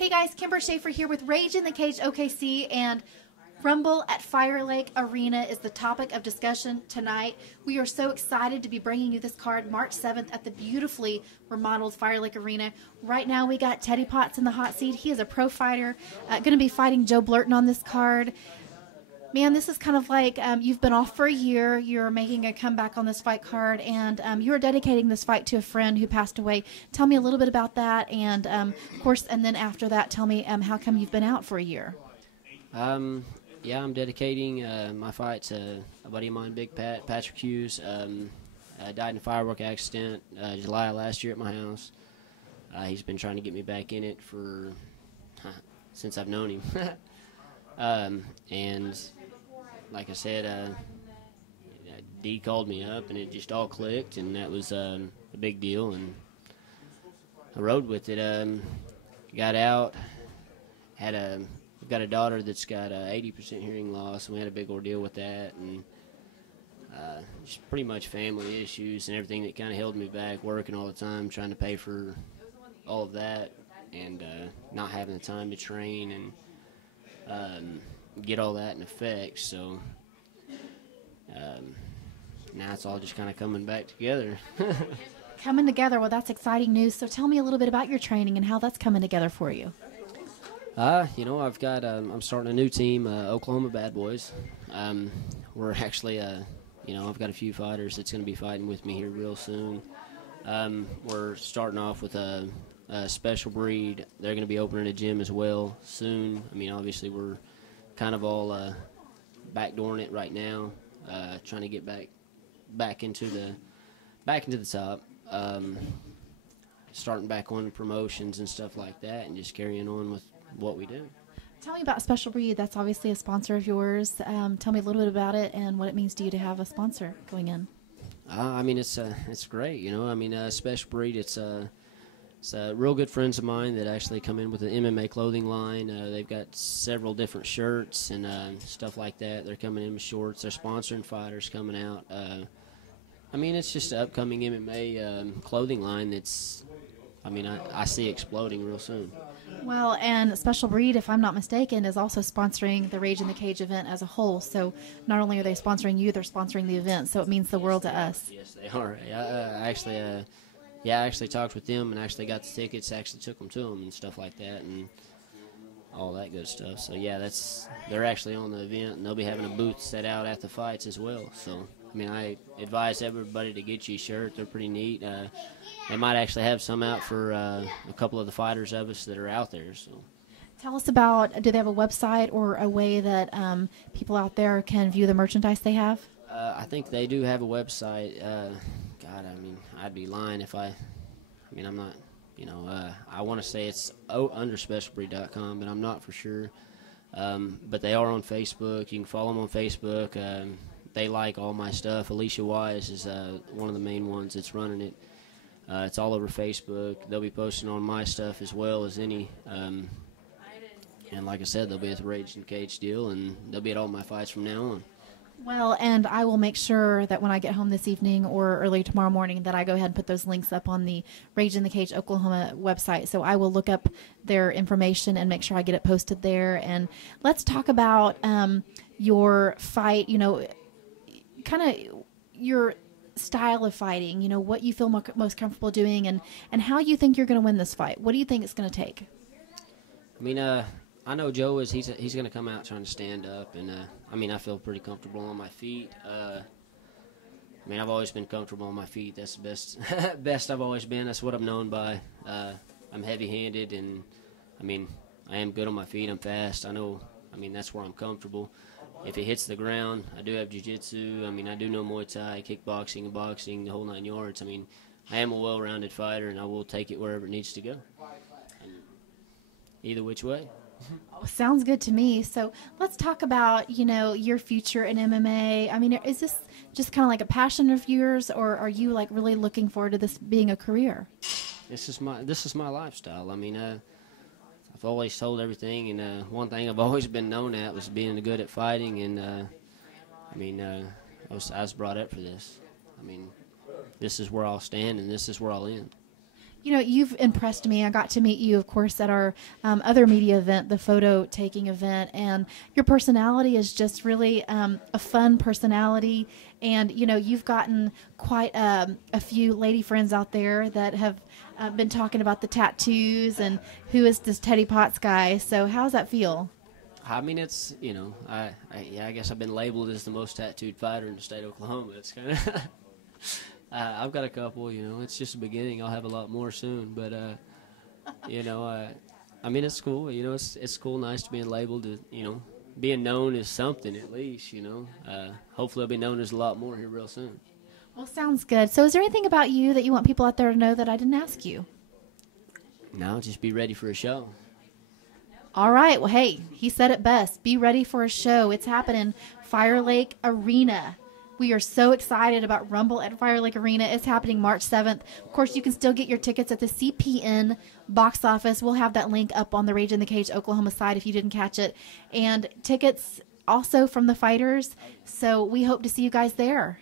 Hey guys, Kimber Schaefer here with Rage in the Cage OKC, and Rumble at Fire Lake Arena is the topic of discussion tonight. We are so excited to be bringing you this card March 7th at the beautifully remodeled Fire Lake Arena. Right now we got Teddy Potts in the hot seat. He is a pro fighter, going to be fighting Joe Blurton on this card. Man, this is kind of like you've been off for a year. You're making a comeback on this fight card, and you're dedicating this fight to a friend who passed away. Tell me a little bit about that, and of course, and then after that, tell me how come you've been out for a year. Yeah, I'm dedicating my fight to a buddy of mine, Big Pat Hughes. Died in a firework accident July last year at my house. He's been trying to get me back in it for since I've known him. And like I said, Dee called me up, and it just all clicked, and that was a big deal, and I rode with it. Got out, we've got a daughter that's got 80% hearing loss, and we had a big ordeal with that, and just pretty much family issues and everything that kind of held me back, working all the time, trying to pay for all of that, and not having the time to train and get all that in effect. So now it's all just kind of coming back together. Coming together, well, that's exciting news. So tell me a little bit about your training and how that's coming together for you. I've got I'm starting a new team, Oklahoma Bad Boys. We're actually I've got a few fighters that's going to be fighting with me here real soon. We're starting off with a special breed. They're going to be opening a gym as well soon. I mean, obviously we're kind of all backdooring it right now, trying to get back into the top, starting back on promotions and stuff like that, and just carrying on with what we do. Tell me about Special Breed. That's obviously a sponsor of yours. Tell me a little bit about it and what it means to you to have a sponsor going in. I mean, it's great, I mean, Special Breed, it's real good friends of mine that actually come in with an MMA clothing line. They've got several different shirts and stuff like that. They're coming in with shorts. They're sponsoring fighters coming out. I mean, it's just an upcoming MMA clothing line that's, I see exploding real soon. Well, and Special Breed, if I'm not mistaken, is also sponsoring the Rage in the Cage event as a whole. So not only are they sponsoring you, they're sponsoring the event. So it means the world to us. Yes, they are. I actually talked with them and actually got the tickets, actually took them to them and stuff like that and all that good stuff. So, yeah, they're actually on the event, and they'll be having a booth set out at the fights as well. So, I mean, I advise everybody to get you a shirt. They're pretty neat. They might actually have some out for a couple of the fighters of us that are out there. So, tell us about, do they have a website or a way that people out there can view the merchandise they have? I think they do have a website. God, I'd be lying if I'm not, I want to say it's underspecialbreed.com, but I'm not for sure. But they are on Facebook. You can follow them on Facebook. They like all my stuff. Alicia Wise is one of the main ones that's running it. It's all over Facebook. They'll be posting on my stuff as well as any. And like I said, they'll be at the Rage and Cage deal, and they'll be at all my fights from now on. Well, and I will make sure that when I get home this evening or early tomorrow morning that I go ahead and put those links up on the Rage in the Cage Oklahoma website. So I will look up their information and make sure I get it posted there. And let's talk about your fight, kind of your style of fighting, what you feel most comfortable doing and how you think you're going to win this fight. What do you think it's going to take? I know Joe he's going to come out trying to stand up, and I feel pretty comfortable on my feet. I've always been comfortable on my feet. That's the best I've always been. That's what I'm known by. I'm heavy-handed, and I am good on my feet. I'm fast. I know. That's where I'm comfortable. If it hits the ground, I do have jiu-jitsu. I do know Muay Thai, kickboxing, and boxing, the whole 9 yards. I am a well-rounded fighter, and I will take it wherever it needs to go. Either which way. Oh, sounds good to me. So let's talk about, your future in MMA. Is this just kind of like a passion of yours, or are you like really looking forward to this being a career? This is my lifestyle. I've always told everything, and one thing I've always been known at was being good at fighting, and I was brought up for this. This is where I'll stand, and this is where I'll end. You know, you've impressed me. I got to meet you, of course, at our other media event, the photo taking event, and your personality is just really a fun personality. And, you know, you've gotten quite a few lady friends out there that have been talking about the tattoos and who is this Teddy Potts guy. So how's that feel? I mean, it's, you know, I guess I've been labeled as the most tattooed fighter in the state of Oklahoma. It's kind of, I've got a couple, you know, it's just the beginning. I'll have a lot more soon. But, you know, I mean, it's cool. You know, it's cool, nice to being labeled, you know, being known as something at least, you know. Hopefully I'll be known as a lot more here real soon. Well, sounds good. So is there anything about you that you want people out there to know that I didn't ask you? No, just be ready for a show. All right. Well, hey, he said it best. Be ready for a show. It's happening Fire Lake Arena. We are so excited about Rumble at Fire Lake Arena. It's happening March 7th. Of course, you can still get your tickets at the CPN box office. We'll have that link up on the Rage in the Cage Oklahoma site if you didn't catch it. And tickets also from the fighters. So we hope to see you guys there.